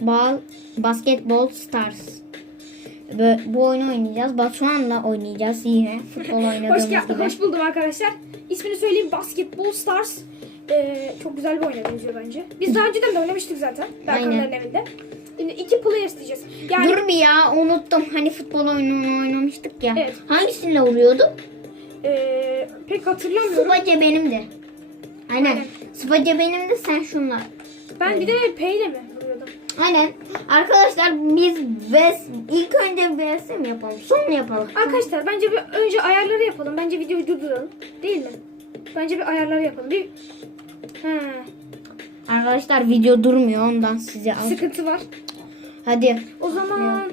Ball, Basketball Stars. Bu oyunu oynayacağız. Batuhan'la oynayacağız yine. Futbol oynadığımız Hoş, gibi. hoş buldum arkadaşlar. İsmini söyleyeyim Basketball Stars. Ee, çok güzel bir oyuna benziyor bence. Biz daha önceden de oynamıştık zaten. Berkanların evinde. Şimdi iki players diyeceğiz. Yani Dur bir ya unuttum. Hani futbol oyununu oynamıştık ya. Evet. Hangisinde vuruyorduk? ee, pek hatırlamıyorum. Sıfaca benimdi. Aynen. Aynen. Sıfaca benimdi sen şunla. Ben bir de P ile mi vuruyordum? Aynen. Arkadaşlar biz VS, ilk önce VS mi yapalım? Son mu yapalım? Arkadaşlar bence bir önce ayarları yapalım. Bence videoyu durduralım. Değil mi? Bence bir ayarları yapalım. Bir He, Arkadaşlar video durmuyor ondan size al. sıkıntı var. Hadi. O zaman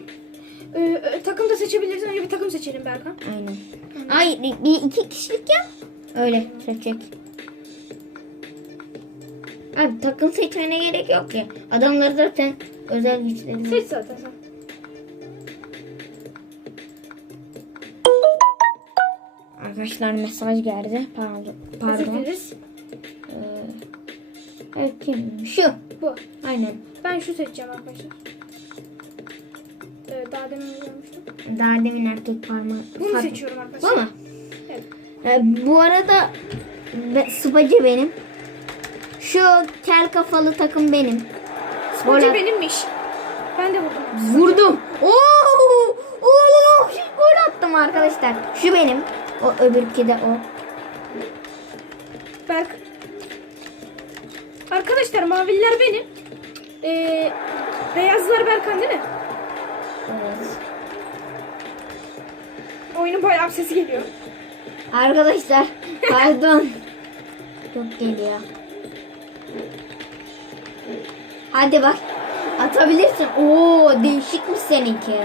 e, e, takım da seçebiliriz. Önce bir takım seçelim Berkan. Aynen. Ay bir iki kişilik ya. Öyle seçecek. Abi takım seçmene gerek yok ki. Adamları zaten özel güçleri. Seç zaten sen. Arkadaşlar mesaj geldi. Pardon. Pardon. Ee, evet, kim? Şu. Bu. Aynen. Ben şu seçeceğim arkadaşlar. Ee, daha demin görmüştüm. Daha demin erkek parmağı. Bunu Fark- seçiyorum Bu arkadaşlar. mu? Evet. Ee, bu arada be, sıpacı benim. Şu kel kafalı takım benim. At- benimmiş. Ben de vurdum. Vurdum. Oo! Oo! Gol attım arkadaşlar. Şu benim. O öbürki de o. Berk. Arkadaşlar maviler benim. Ee, beyazlar Berkan değil mi? Evet. Oyunun bayağı sesi geliyor. Arkadaşlar pardon. Çok geliyor. Hadi bak. Atabilirsin. Oo değişikmiş seninki.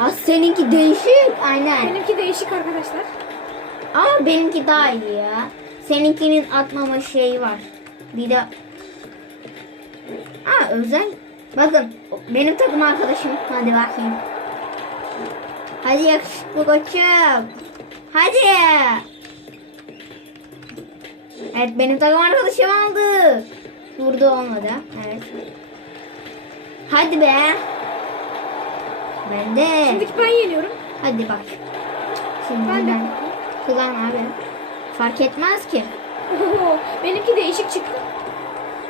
Az seninki değişik. Aynen. Benimki değişik arkadaşlar. Ama benimki daha iyi ya. Seninkinin atmama şeyi var. Bir de Aa özel. Bakın benim takım arkadaşım. Hadi bakayım. Hadi yakışıklı koçum. Hadi. Evet benim takım arkadaşım aldı. Vurdu olmadı. Evet. Hadi be. Ben de. Şimdiki ben yeniyorum. Hadi bak. Şimdi Ben ben kullan abi. Fark etmez ki. Oho, benimki değişik çıktı.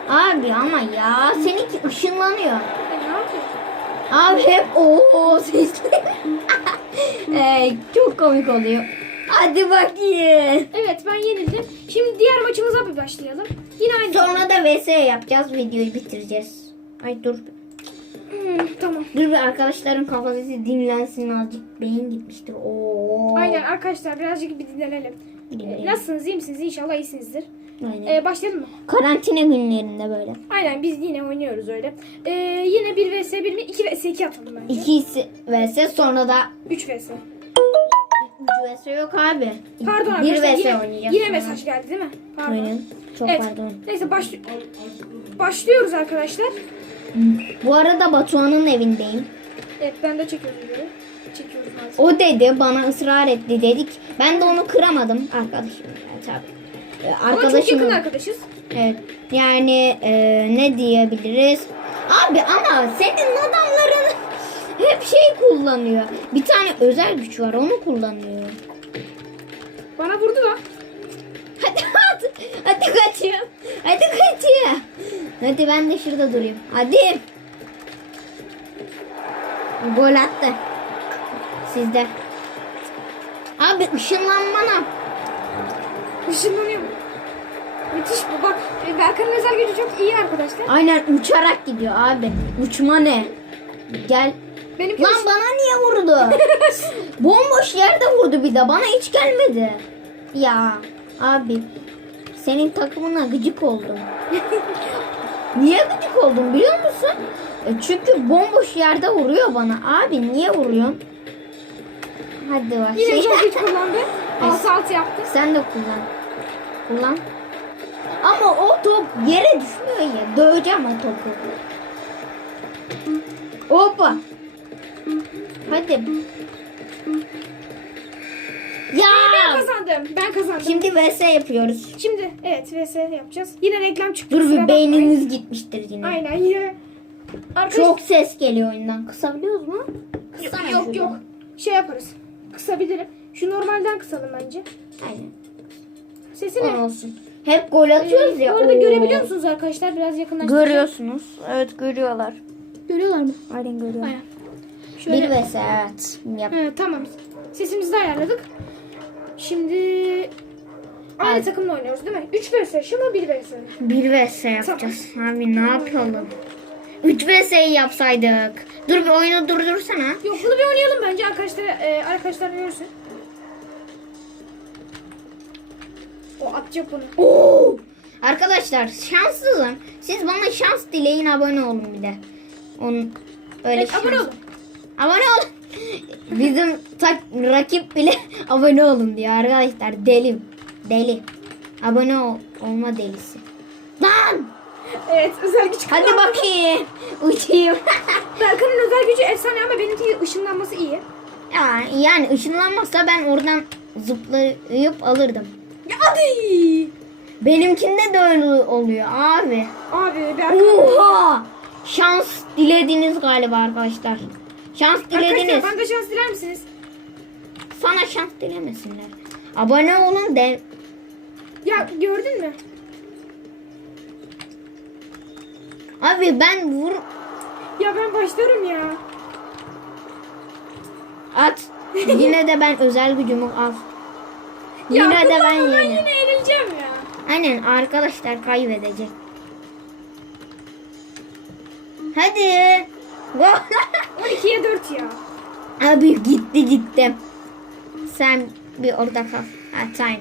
Abi ama ya seninki ışınlanıyor. Abi hep o sesli. ee, çok komik oluyor. Hadi bakayım. Evet ben yenildim. Şimdi diğer maçımıza bir başlayalım. Yine aynı. Sonra da VS yapacağız. Videoyu bitireceğiz. Ay dur. Hmm, tamam. Dur bir arkadaşların kafası dinlensin azıcık. Beyin gitmiştir. Oo. Aynen arkadaşlar birazcık bir dinlenelim. Dinleyelim. Ee, Nasılsınız? iyi misiniz? İnşallah iyisinizdir. Aynen. Ee, başlayalım mı? Karantina günlerinde böyle. Aynen biz yine oynuyoruz öyle. Ee, yine 1 vs 1 mi? 2 vs 2 atalım bence. İkisi vs sonra da 3 vs. 3 vs yok abi. Pardon arkadaşlar vs yine, oynayacağız. yine sonra. mesaj geldi değil mi? Pardon. Aynen. Çok Evet. pardon. Neyse baş... başlıyoruz arkadaşlar. Bu arada Batuhan'ın evindeyim. Evet ben de çekiyorum videoyu. Çekiyoruz maalesef. O dedi bana ısrar etti dedik. Ben de onu kıramadım arkadaşım. Yani tabii. Ee, Ama çok Arkadaşım. yakın arkadaşız. Evet. Yani e, ne diyebiliriz? Abi ama senin adamların hep şey kullanıyor. Bir tane özel güç var onu kullanıyor. Bana vurdu da. Hadi at. Hadi kaçıyor. Hadi kaçıyor. Hadi ben de şurada durayım. Hadi. Gol attı. Sizde. Abi ışınlanmana. Işınlanıyor? Müthiş bu. Bak e, Berkan'ın özel gücü çok iyi arkadaşlar. Aynen uçarak gidiyor abi. Uçma ne? Gel. Benimki Lan bana niye vurdu? Bomboş yerde vurdu bir de. Bana hiç gelmedi. Ya abi. Senin takımına gıcık oldum. niye gıcık oldum biliyor musun? E çünkü bomboş yerde vuruyor bana. Abi niye vuruyorsun? Hadi bak. Yine özel güç kullandı. 6-6 yaptı. Sen de kullan. Kullan. Ama o top yere düşmüyor ya. Döveceğim o topu. Hoppa. Hadi. Ben Ya. kazandım. Ben kazandım. Şimdi vs yapıyoruz. Şimdi evet vs yapacağız. Yine reklam çıktı. Dur bir bakmayın. beyniniz gitmiştir yine. Aynen yine. Arkadaş- Çok ses geliyor oyundan. Kısabiliyoruz mu? Kıssana Yok şuradan. yok. Şey yaparız. Kısabilirim. Şu normalden kısalım bence. Aynen. Sesi ne? olsun. Hep gol atıyoruz Ee, ya. Oo. görebiliyor musunuz arkadaşlar? Biraz yakınlaştıracağım. Görüyorsunuz. Evet görüyorlar. Görüyorlar mı? Aynen görüyor. Aynen. Bir Şöyle. vs evet. Yap. He, tamam. Sesimizi de ayarladık. Şimdi aynı Evet. takımla oynuyoruz değil mi? 3 vs şu mu 1 vs? Bir vs yapacağız. Abi ne yapalım? 3 vs yapsaydık. Dur bir oyunu durdursana. Yok bunu bir oynayalım bence arkadaşlar e, arkadaşlar görsün. O atacak bunu. Oo! Arkadaşlar şanssızım. Siz bana şans dileyin abone olun bir de. Onun öyle Evet, şans- abone olun. Abone olun. Bizim tak, rakip bile abone olun diyor arkadaşlar. Deli. Deli. Abone ol, olma delisi. Lan! Evet özel güç. Hadi bakayım. Uçayım. Berkan'ın özel gücü efsane ama benimki ışınlanması iyi. ya, yani ışınlanmazsa ben oradan zıplayıp alırdım. Ya hadi. Benimkinde de öyle oluyor abi. Abi Berkan. Oha! Şans dilediniz galiba arkadaşlar. Şans dilediniz. Arkadaşlar bana şans diler misiniz? Sana şans dilemesinler. Abone olun de. Ya gördün mü? Abi ben vur Ya ben başlarım ya. at. Yine de ben özel gücümü al. Ya Yine de ben yenim. yine yenileceğim ya. Aynen arkadaşlar kaybedecek. Hadi. Gol. 12'ye 4 ya. Abi gitti gitti. Sen bir orada kal. Ha, time.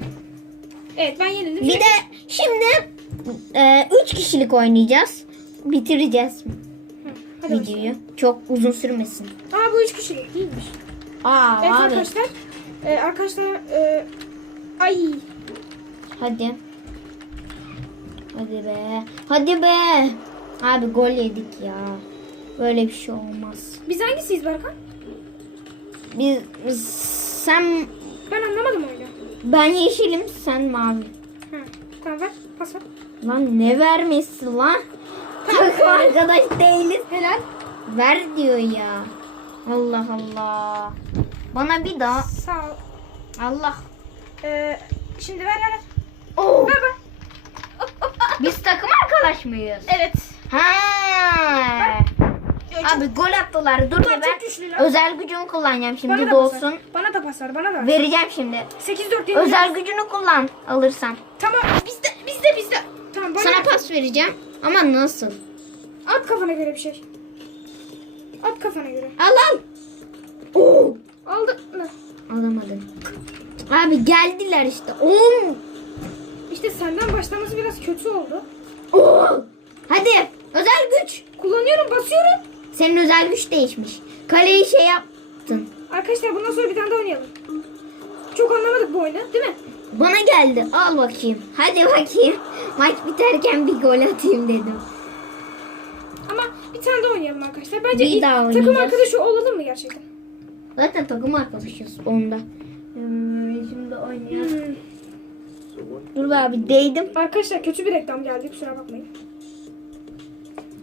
Evet ben yenildim. Bir de şimdi 3 kişilik oynayacağız. Bitireceğiz Hı, hadi başlayalım. videoyu. Çok uzun sürmesin. Aa bu 3 kişilik değilmiş. Aa Evet abi. arkadaşlar. E, arkadaşlar e, ay Hadi. Hadi be. Hadi be. Abi gol yedik ya. Böyle bir şey olmaz. biz hangisiyiz Berkan? Biz sen Ben anlamadım oyunu. ben yeşilim sen mavi. Ha, tamam ver pas ver. Lan ne vermesi lan? Takım arkadaş değiliz. Helal. Ver diyor ya. Allah Allah. Bana bir daha. Sağ ol. Allah. E, şimdi ver ver ver. Oo. Ver ver. Hop, hop, hop. Biz takım arkadaş mıyız? Evet. Ha. Abi gol attılar. Dur ya ben özel gücümü kullanacağım şimdi Bana da dolsun. Bana da pas ver. Bana da ver. Vereceğim şimdi. 8-4 yenildim. Özel gücünü kullan alırsan. Tamam bizde bizde bizde. Tamam bana Sana pas vereceğim ama nasıl? at kafana göre bir şey. At kafana göre. Al al. Oo. Aldın mı? Alamadım. Abi geldiler işte. Oo. İşte senden başlaması biraz kötü oldu. Oo. Hadi özel güç. Kullanıyorum basıyorum. Senin özel güç değişmiş. Kaleyi şey yaptın. Arkadaşlar bundan sonra bir tane daha oynayalım. Çok anlamadık bu oyunu değil mi? Bana geldi. Al bakayım. Hadi bakayım. Maç biterken bir gol atayım dedim. Ama bir tane daha oynayalım arkadaşlar. Bence Bir daha takım arkadaşı olalım mı gerçekten? Zaten takım arkadaşız onda. Hmm, şimdi oynayalım. Hmm. Dur be abi değdim. Arkadaşlar kötü bir reklam geldi kusura bakmayın.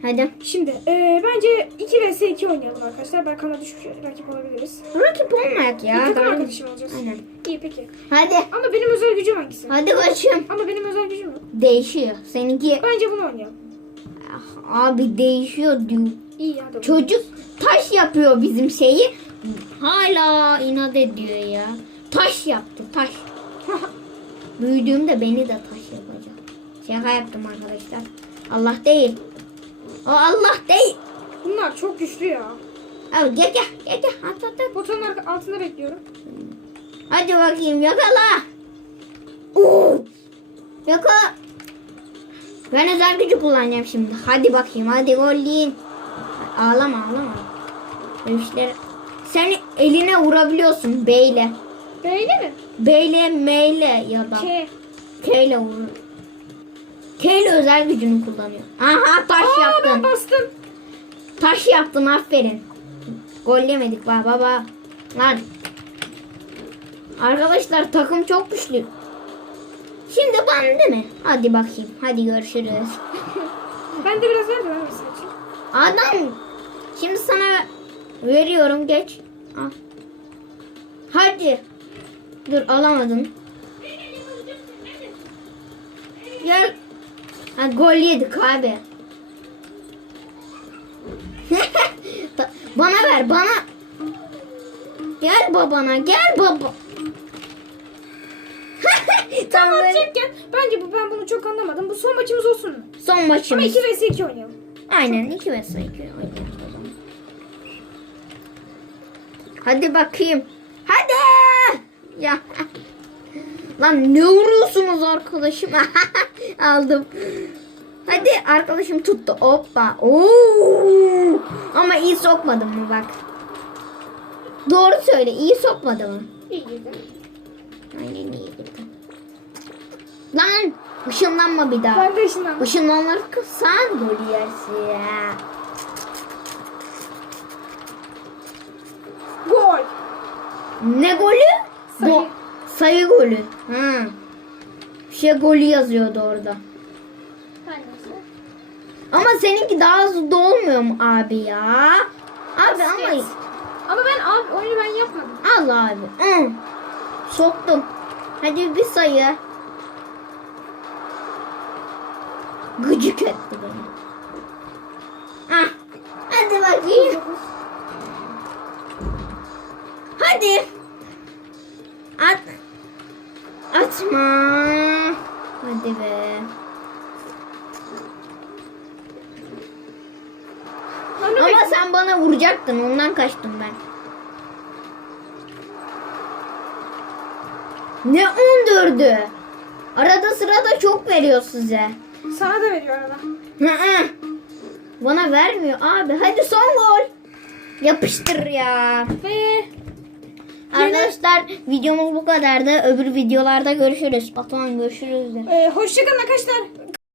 Hadi. Şimdi eee, bence 2 vs 2 oynayalım arkadaşlar. Berkan'a düşük rakip olabiliriz. Rakip olmayak Bir ya. takım Daha- arkadaşım olacağız. Aynen. İyi peki. Hadi. Ama benim özel gücüm hangisi? Hadi koçum. Ama benim özel gücüm yok. Değişiyor. Seninki Bence bunu oynayalım. Ah, abi değişiyor diyor. İyi ya. da- Çocuk taş yapıyor bizim şeyi. Hala inat ediyor ya. Taş yaptı taş. Büyüdüğümde beni de taş yapacak. Şaka yaptım arkadaşlar. Allah değil. O Allah değil. Bunlar çok güçlü ya. Abi gel gel gel gel at at at. Botanın arka- altında bekliyorum. Hadi bakayım yakala. Oo. Yakala. Ben özel gücü kullanacağım şimdi. Hadi bakayım hadi golleyin. Ağlama ağlama. Dövüşler. Sen eline vurabiliyorsun B ile. Böyle mi? B ile M ile ya da K. K ile vur. K ile özel gücünü kullanıyor. Aha taş Aa ben yaptın. bastım. Taş yaptın aferin. Gollemedik bak baba. Lan. Arkadaşlar takım çok güçlü. Şimdi ben değil mi? Hadi bakayım. Hadi görüşürüz. Ben de biraz ver ben. Adam şimdi sana veriyorum geç. Al. Hadi. Dur alamadın. Gel. Ha, gol yedik abi. Bana ver bana. Gel babana gel baba. tamam böyle. Atacakken bence bu ben bunu çok anlamadım. Bu son maçımız olsun? Son Ama maçımız. 2 vs 2 oynayalım. Aynen 2 vs 2 oynuyoruz o zaman. Hadi bakayım. Hadi. Ya. Lan ne vuruyorsunuz arkadaşım? Aldım. Hadi arkadaşım tuttu. Hoppa. Oo. Ama iyi sokmadım mı bak. Doğru söyle. iyi sokmadı mı? İyi girdi. Aynen iyi girdi. Lan ışınlanma bir daha. Ben de ışınlandım. Işınlanırsan gol yersin ya. Gol. Ne golü? Sayı. Go- sayı golü. Ha. Bir şey golü yazıyordu orada. Ama seninki daha hızlı olmuyor mu abi ya? Abi ama. Ama ben abi oyunu ben yapmadım. al abi. Hı. Soktum. Hadi bir sayı. Gıcık etti beni. Ah. Hadi bakayım. Hadi. Atma. Hadi be. Ama bekle. sen bana vuracaktın. Ondan kaçtım ben. Ne 14'ü? Arada sırada çok veriyor size. Sana da veriyor arada. Hı. Bana vermiyor abi. Hadi son gol. Yapıştır ya. Ve Arkadaşlar videomuz bu kadardı. Öbür videolarda görüşürüz. Batuhan görüşürüz. de. e, hoşçakalın arkadaşlar.